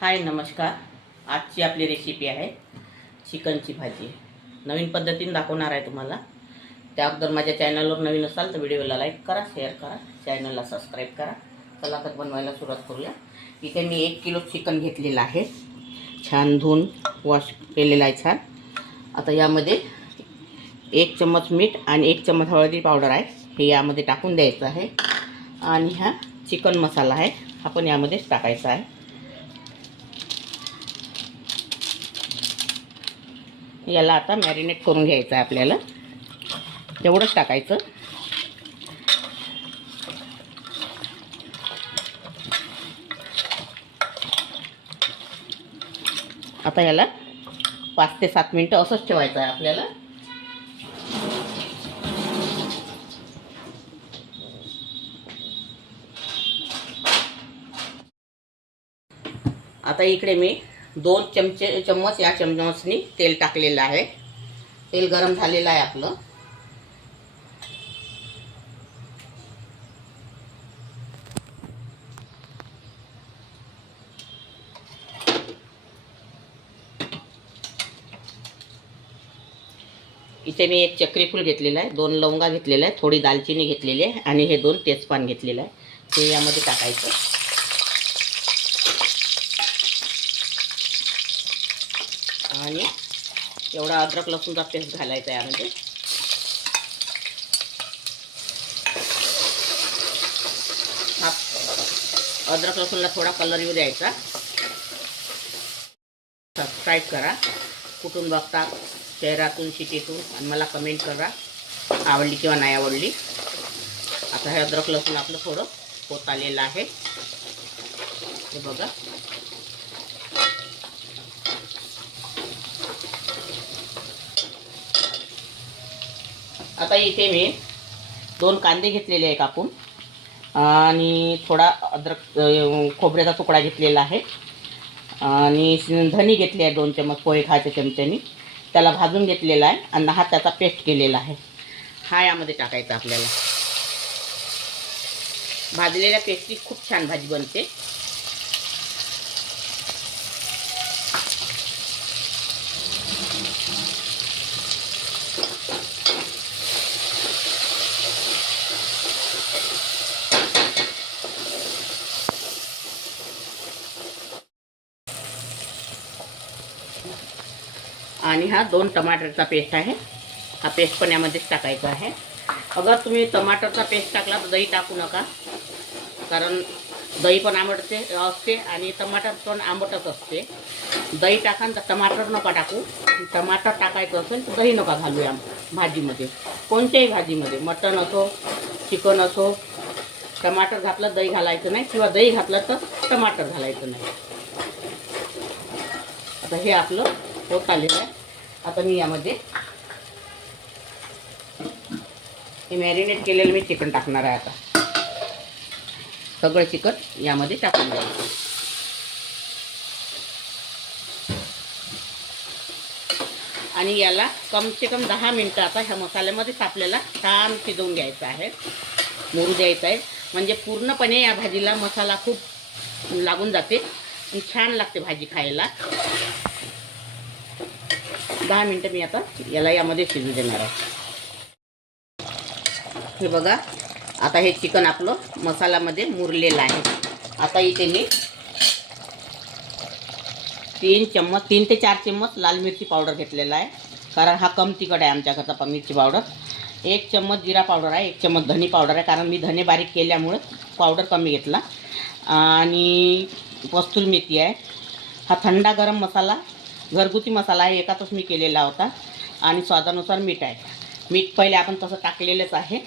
हाय नमस्कार. आजची आपली रेसिपी आहे चिकनची भाजी. नवीन पद्धतीने दाखवणार आहे तुम्हाला. त्या अगोदर माझ्या चॅनलवर नवीन असाल तर व्हिडिओला लाईक करा शेअर करा. चॅनलला सबस्क्राईब करा. चला तर बनवायला सुरुवात करूया. इथे मी एक किलो चिकन घेतलेलं आहे. छान धुवून वॉश केलेलं आहे छान. आता यामध्ये एक चम्मच मीठ आणि एक चम्मच हळदी पावडर आहे. हे यामध्ये टाकून द्यायचं आहे. आणि हा चिकन मसाला आहे. हा पण यामध्येच टाकायचा आहे. याला आता मॅरिनेट करून घ्यायचं आहे आपल्याला. तेवढंच टाकायचं. आता याला पाच ते सात मिनटं असंच ठेवायचं आहे आपल्याला. आता इकडे मी दोन चमचे चम्मच या चम्मचनी तेल टाकलेलं आहे. तेल गरम झालेलं आहे आपलं. इथे मी एक चक्रीफूल घेतलेलं आहे दोन लवंगा घेतलेला आहे थोडी दालचिनी घेतलेली आहे आणि हे दोन तेजपान घेतलेलं आहे. ते यामध्ये टाकायचं. आणि एवढा अद्रक लसूणचा पेस्ट घालायचा आहे यामध्ये. हा अद्रक लसूणला थोडा कलर येऊ द्यायचा. सबस्क्राईब करा. कुठून बघता शहरातून सिटीतून आणि मला कमेंट करा आवडली किंवा नाही आवडली. आता हे अद्रक लसूण आपलं थोडं होत आलेलं आहे. हे बघा. आता इथे मी दोन कांदे घेतलेले आहे कापून. आणि थोडा अद्रक खोबऱ्याचा तुकडा घेतलेला आहे. आणि धनी घेतली आहे दोन चमच पोहे खायच्या चमच्यानी त्याला भाजून घेतलेला आहे आणि हा त्याचा पेस्ट केलेला आहे. हा यामध्ये टाकायचा आपल्याला. भाजलेल्या पेस्टची खूप छान भाजी बनते. आणि हा दोन टमाटरचा पेस्ट आहे. हा पेस्ट पण यामध्येच टाकायचा आहे. अगर तुम्ही टमाटरचा पेस्ट टाकला तर दही टाकू नका. कारण दही पण आंबटते असते आणि टमाटर पण आंबटच असते. दही टाकाल तर टमाटर नका टाकू. टमाटर टाकायचं असेल तर दही नका घालू या भाजीमध्ये. कोणत्याही भाजीमध्ये. मटण असो चिकन असो टमाटर घातलं दही घालायचं नाही किंवा दही घातलं तर टमाटर घालायचं नाही. आता हे आपलं होत आलेलं आहे. आता मी यामध्ये हे मॅरिनेट केलेलं मी चिकन टाकणार आहे आता. सगळं चिकन यामध्ये टाकून द्यायचं. आणि याला कम से कम दहा मिनटं आता ह्या मसाल्यामध्येच आपल्याला छान शिजवून घ्यायचं आहे. मोरू द्यायचं आहे. म्हणजे पूर्णपणे या भाजीला मसाला खूप लागून जाते छान लागते भाजी खायला. दहा मिनटं मी आता याला यामध्ये शिजू देणार आहे. हे बघा आता हे चिकन आपलं मसाल्यामध्ये मुरलेलं आहे. आता इथे मी तीन चम्मच तीन ते चार चम्मच लाल मिरची पावडर घेतलेला आहे. कारण हा कम तिखट आहे आमच्या घरचा मिरची पावडर. एक चम्मच जिरा पावडर आहे एक चम्मच धनी पावडर आहे. कारण मी धने बारीक केल्यामुळं पावडर कमी घेतला. आणि कस्तूर मेथी आहे. हा थंडा गरम मसाला घरगुती मसाला आहे एकातच मी केलेला होता. आणि स्वादानुसार मीठ आहे. मीठ पहिले आपण तसं टाकलेलंच आहे.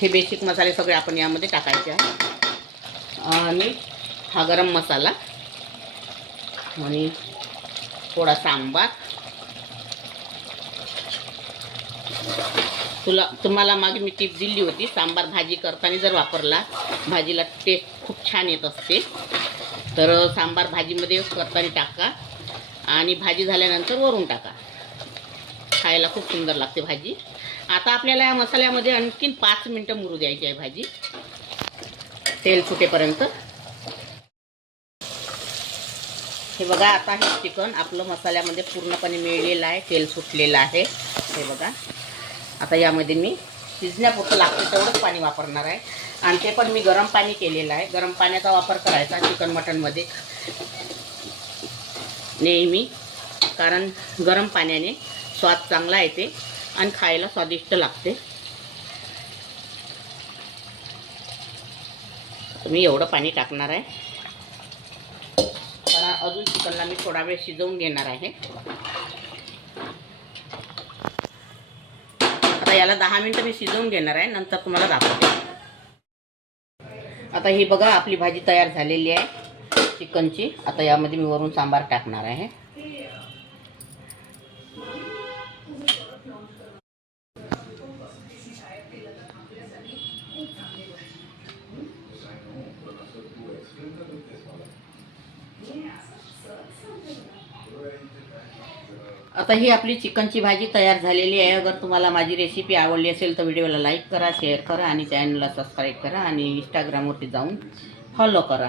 हे बेसिक मसाले सगळे आपण यामध्ये टाकायचे आहे. आणि हा गरम मसाला. आणि थोडा सांबार तुला तुम्हाला मागे मी टीप दिली होती. सांबार भाजी करताना जर वापरला भाजीला टेस्ट खूप छान येत असते. तर सांबार भाजीमध्ये करताना टाका. आणि भाजी झाल्यानंतर वरून टाका. खायला खूप सुंदर लागते भाजी. आता आपल्याला या मसाल्यामध्ये आणखीन पाच मिनटं मुरू द्यायची आहे भाजी. तेल सुटेपर्यंत हे बघा आता हे चिकन आपलं मसाल्यामध्ये पूर्णपणे मिळलेलं आहे तेल सुटलेलं आहे. हे बघा. आता यामध्ये मी शिजण्यापुरतं लागते तेवढंच पाणी वापरणार आहे. आणि ते पण मी गरम पाणी केलेलं आहे. गरम पाण्याचा वापर करायचा चिकन मटनमध्ये. नेहमी. कारण गरम पाण्याने स्वाद चांगला येते आणि खायला स्वादिष्ट लागते. मी एवढं पाणी टाकणार आहे. कारण अजून चिकनला मी थोडा वेळ शिजवून घेणार आहे. आता याला दहा मिनटं मी शिजवून घेणार आहे. नंतर तुम्हाला दाखवते. आता ही बघा आपली भाजी तयार झालेली आहे. चिकनची. आता यामध्ये मी वरून सांबार टाकणार आहे. आता ही आपली चिकनची भाजी तयार झालेली आहे. अगर तुम्हाला माझी रेसिपी आवडली असेल तर व्हिडिओला लाईक करा शेअर करा आणि चॅनलला सबस्क्राईब करा आणि इंस्टाग्रामवरती जाऊन फॉलो करा.